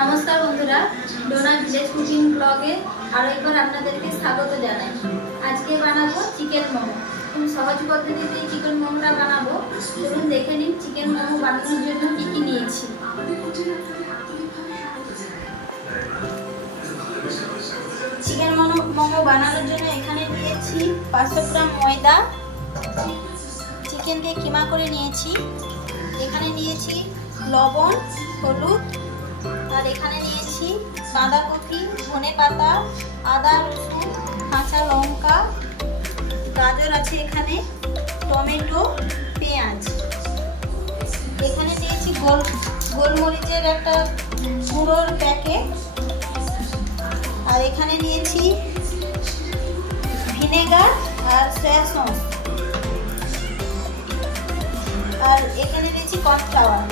নমস্কার বন্ধুরা, Dona village cooking ব্লগে আরও একবার আপনাদেরকে স্বাগত জানাই। আজকে বানাবো চিকেন মোমো। খুব সহজ পদ্ধতিতে চিকেন মোমোটা বানাবো। চলুন দেখে নিন চিকেন মোমো বানানোর জন্য কী কী নিয়েছি। চিকেন মোমো বানানোর জন্য এখানে নিয়েছি 500 গ্রাম ময়দা, চিকেনকে কিমা করে নিয়েছি, এখানে নিয়েছি লবণ, হলুদ, আর এখানে নিয়েছি বাঁধাকপি, ধনেপাতা, আদা, রসুন, কাঁচা লঙ্কা, গাজর আছে এখানে, টমেটো, পেঁয়াজ। এখানে নিয়েছি গোলমরিচের একটা গুঁড়োর প্যাকেট, আর এখানে নিয়েছি ভিনেগার আর সয়া সস, আর এখানে নিয়েছি কর্নফ্লাওয়ার।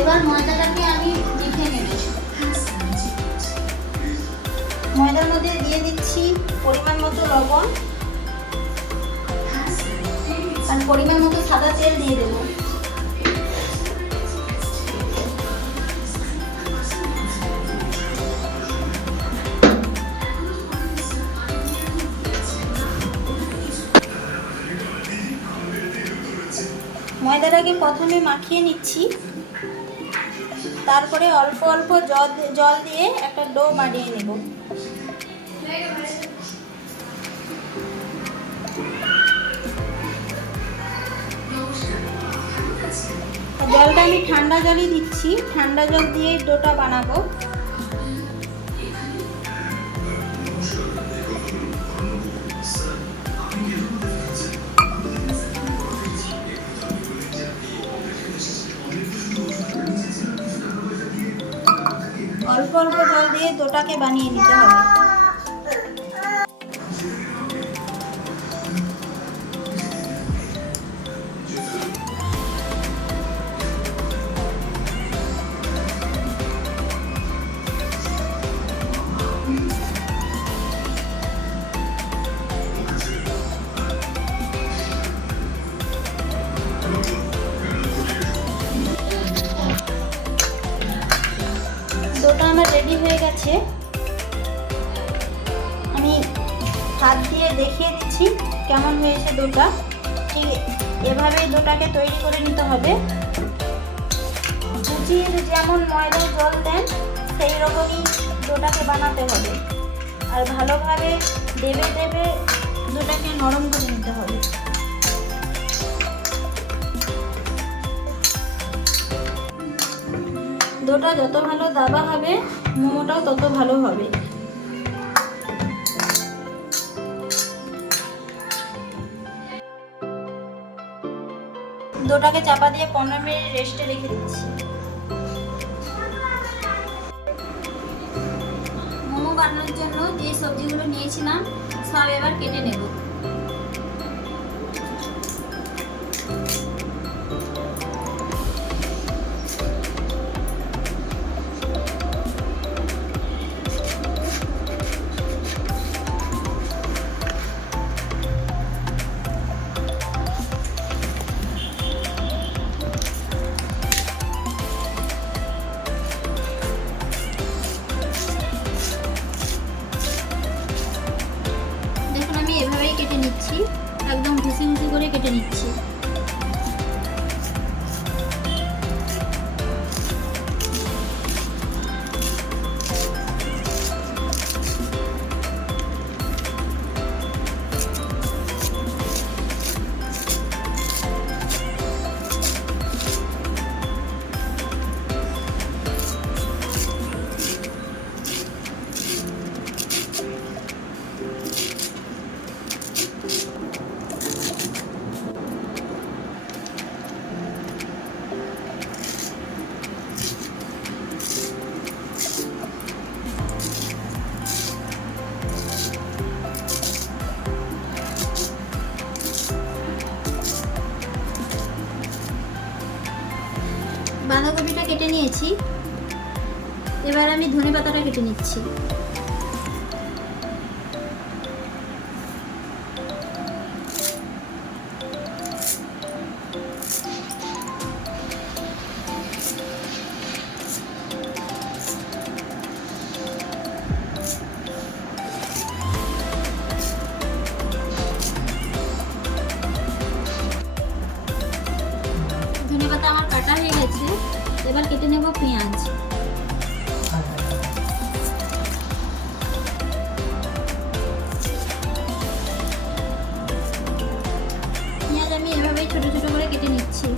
এবার ময়দাটাকে আমি মেখে নেব। ময়দার মধ্যে দিয়ে দিচ্ছি পরিমাণ মতো লবণ আর পরিমাণ মতো সাদা তেল দিয়ে দেব। ময়দাটাকে প্রথমে মাখিয়ে নিচ্ছি, তারপরে অল্প অল্প জল দিয়ে একটা ডো বানিয়ে নেব। জলটা আমি ঠান্ডা জলই দিচ্ছি, ঠান্ডা জল দিয়ে ডোটা বানাবো। অল্প অল্প জল দিয়ে ডোটাকে বানিয়ে নিতে হবে। ডোটা আমার রেডি হয়ে গেছে। আমি হাত দিয়ে দেখিয়ে দিচ্ছি কেমন হয়েছে ডোটা। ঠিক এভাবেই ডোটাকে তৈরি করে নিতে হবে। লুচির যেমন ময়দায় জল দেন সেই রকমই ডোটাকে বানাতে হবে, আর ভালোভাবে দেবে ডোটাকে নরম করে নিতে হবে। ডোটা যত ভালো দাবা হবে মোমোটাও তত ভালো হবে। ডোটাকে চাপা দিয়ে 15 মিনিট রেস্টে রেখে দিচ্ছি। মোমো বানানোর জন্য যে সবজিগুলো নিয়েছিলাম সব এবার কেটে নেব। এভাবেই কেটে নিচ্ছি, একদম ঘুষি ঘুষি করে কেটে নিচ্ছি। বাঁধাকপিটা কেটে নিয়েছি, এবার আমি ধনেপাতাটা কেটে নিচ্ছি। এবার কেটে নেব পেঁয়াজ। পেঁয়াজ আমি এভাবেই ছোট ছোট করে কেটে নিচ্ছি।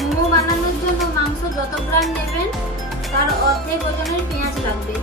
মোমো বানানোর জন্য মাংস যত গ্রাম নেবেন তার অর্ধেক ওজনের পেঁয়াজ লাগবে।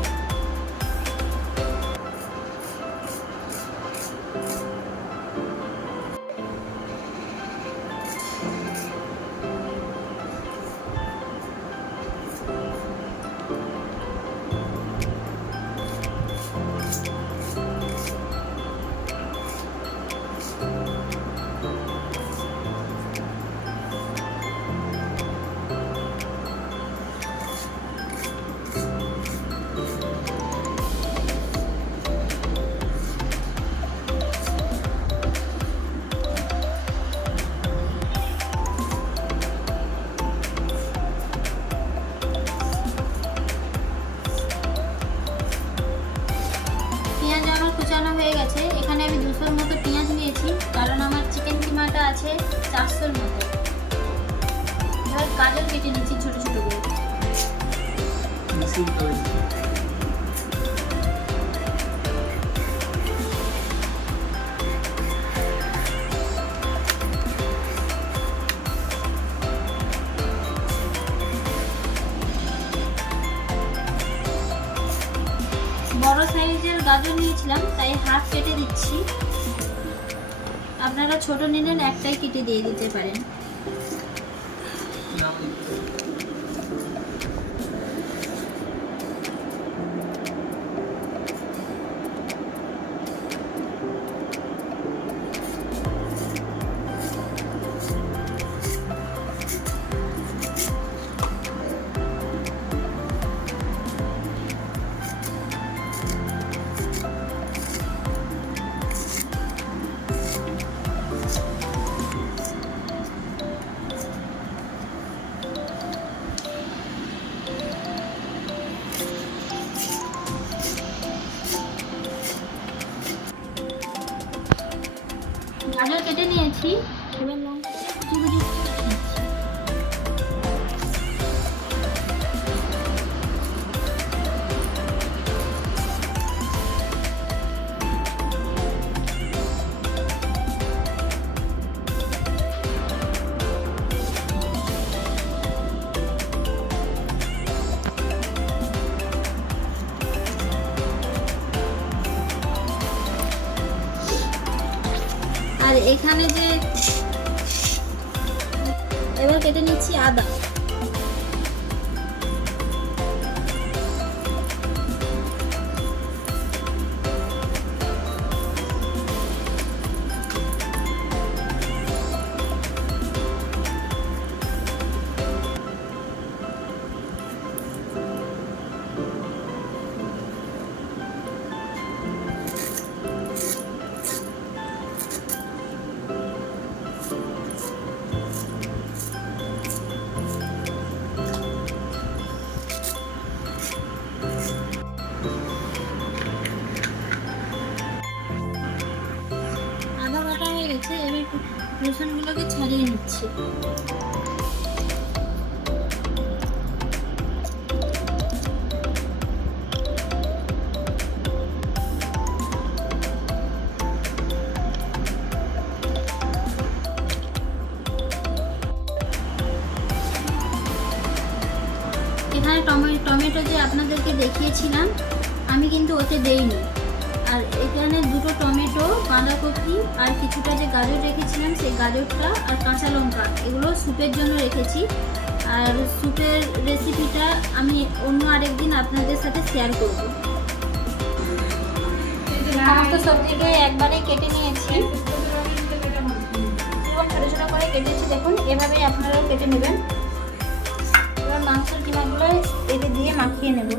কুচানো হয়ে গেছে। এখানে আমি 200-র মতো পেঁয়াজ নিয়েছি, কারণ আমার চিকেন কিমাটা আছে 400-র মতো। এবার গাজর কেটে নিচ্ছি ছোট ছোট করে। বড় সাইজের গাজর নিয়েছিলাম, তাই হাফ কেটে দিচ্ছি। আপনারা ছোট নিলেন একটাই কেটে দিয়ে দিতে পারেন। গাজর কেটে নিয়েছি, এবার লঙ্কাটাকে কুচি কুচি করে কেটে নিচ্ছি। আর এখানে যে এবার কেটে নিচ্ছি আদা। এবার রসুনগুলোকে ছাড়িয়ে নিচ্ছি। এখানে টমেটো যে আপনাদেরকে দেখিয়েছিলাম, আমি কিন্তু ওতে দেইনি। আর এখানে দুটো টমেটো, বাঁধাকপি আর কিছুটা যে গাজর রেখেছিলাম, সেই গাজরটা আর কাঁচা লঙ্কা, এগুলো স্যুপের জন্য রেখেছি। আর স্যুপের রেসিপিটা আমি অন্য আরেকদিন আপনাদের সাথে শেয়ার করব। সমস্ত সবজিকে একবারে কেটে নিয়েছি এবং ছোটো ছোটো করে কেটেছি। দেখুন, এভাবেই আপনারাও কেটে নেবেন। এবার মাংসের কিমাগুলো এতে দিয়ে মাখিয়ে নেব।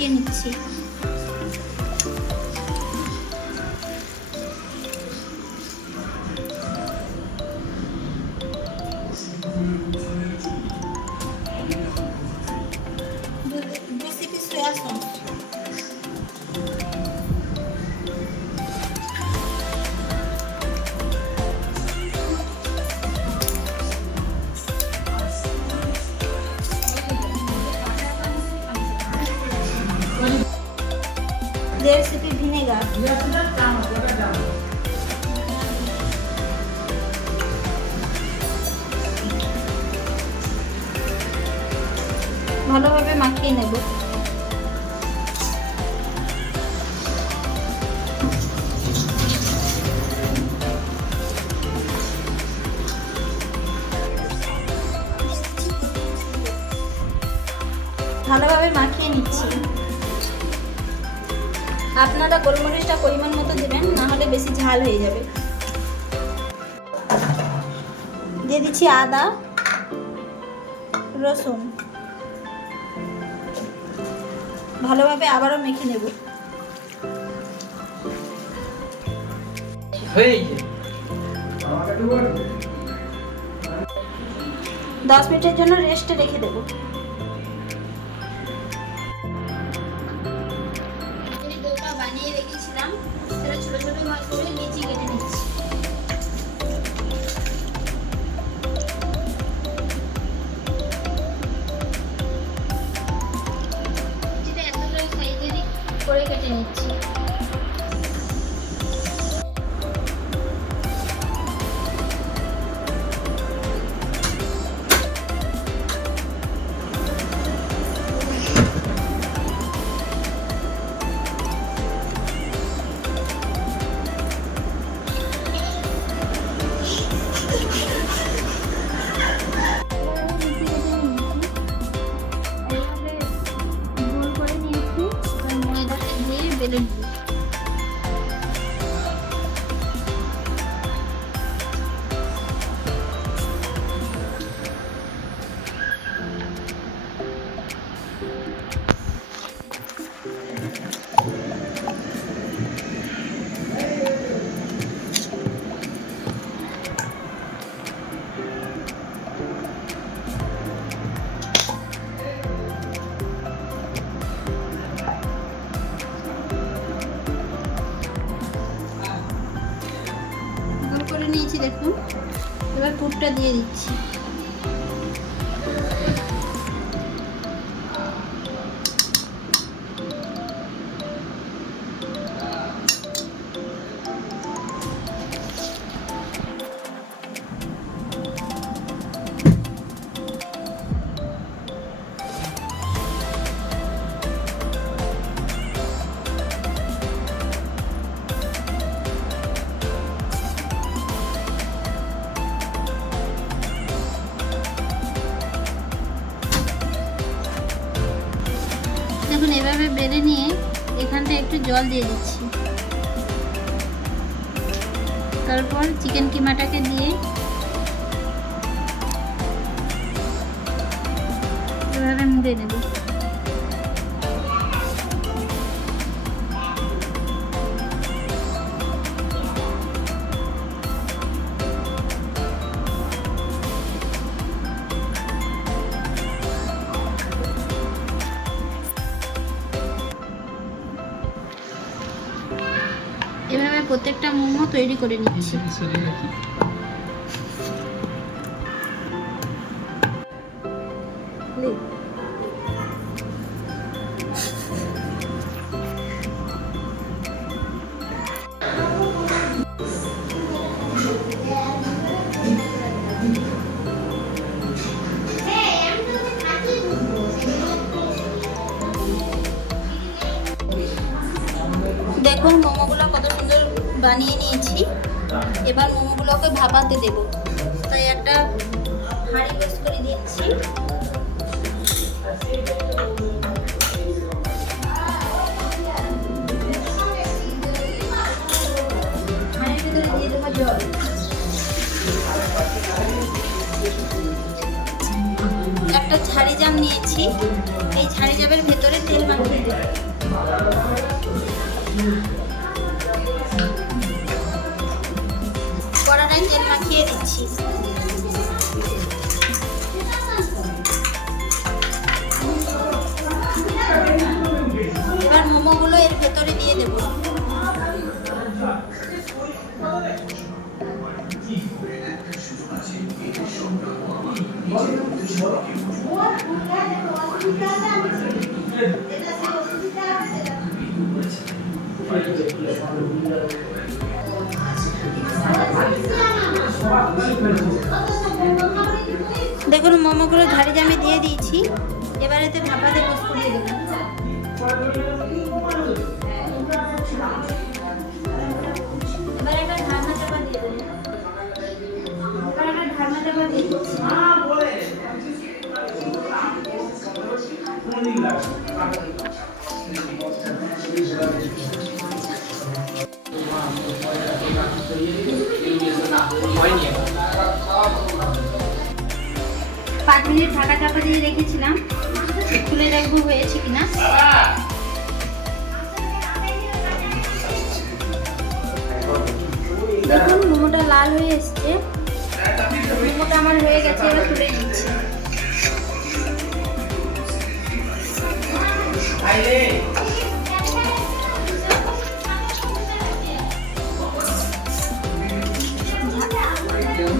মাখিয়ে নিচ্ছি। সয়া সস, দেড় সিপি ভিনেগার, ভালোভাবে মাখিয়ে নেব। ভালোভাবে মাখিয়ে নিচ্ছি। আপনারা গোলমরিচটা পরিমাণ মতো দেবেন, না হলে বেশি ঝাল হয়ে যাবে। দিয়ে দিচ্ছি আদা, রসুন, ভালোভাবে আবারও মেখে নেব। 10 মিনিটের জন্য রেস্টে রেখে দেব। ডোটা বানিয়ে রেখেছিলাম, সেটা ছোট ছোট করে লিচি কেটে নিচ্ছি। করে কেটে নিচ্ছি। বেলে নিই। করে নিয়েছি দেখুন, এবার পুরটা দিয়ে দিচ্ছি। দেখুন এভাবে বেলে নিয়ে এখানটা একটু জল দিয়ে দিচ্ছি। তারপর চিকেন কিমাটাকে দিয়ে এভাবে মুড়ে নেব। এভাবে প্রত্যেকটা মোমো তৈরি করে নিচ্ছি। দেখুন মোমোগুলো কত সুন্দর বানিয়ে নিয়েছি। এবার মোমোগুলোকে ভাপাতে দেব, তাই একটা হাঁড়ি বেশ করে দিচ্ছি। হাঁড়ির ভিতরে দিয়ে দেবো জল। একটা ঝাড়ি জাম নিয়েছি, এই ঝাড়ি জামের ভেতরে তেল মাখিয়ে দেব। কড়াটায় তেল মাখিয়ে দিচ্ছি। এবার মোমোগুলো এর ভেতরে দিয়ে দেব। দেখুন মোমোগুলো ঝাড়ি জামে দিয়ে দিয়েছি, এবার এতে ভাপাতে বসিয়ে দেব। এবার একটা ঢাকনা চাপা দিয়ে দেব। পাঁচ মিনিট ঢাকা চাপা দিয়ে রেখেছিলাম, খুলে দেখবো হয়েছে কিনা। দেখুন মোমোটা লাল হয়ে এসছে, মোমোটা আমার হয়ে গেছে, এবার তুলে নিচ্ছি।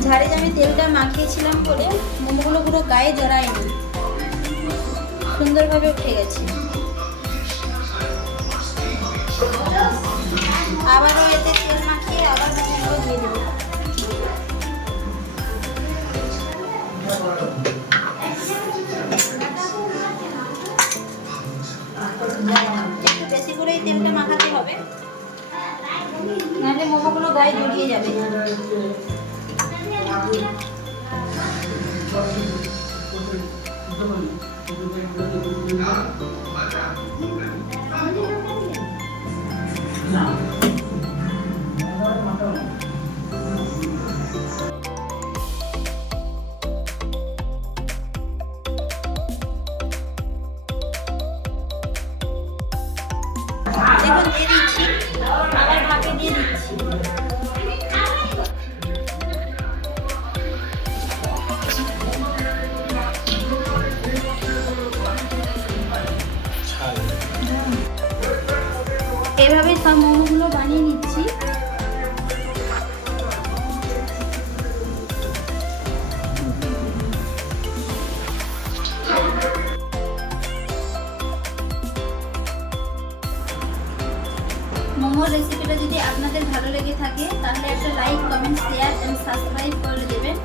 ঝাড়ে আমি তেলটা মাখিয়েছিলাম বলে মোমোগুলো পুরো গায়ে জড়ায়নি, সুন্দরভাবে উঠে গেছে। আবারও এতে তেল মাখিয়ে আবার মোমোগুলো দিয়ে দেবো। একটু বেশি করে এই তেলটা মাখাতে হবে, নাহলে মোমোগুলো গায়ে জড়িয়ে যাবে। দেখুন দিয়ে দিচ্ছি, আবার ভাপে দিয়ে দিচ্ছি। এভাবে সব মোমোগুলো বানিয়ে নিচ্ছি। মোমোর রেসিপিটা যদি আপনাদের ভালো লেগে থাকে তাহলে একটা like, comment, share and subscribe করে দেবেন।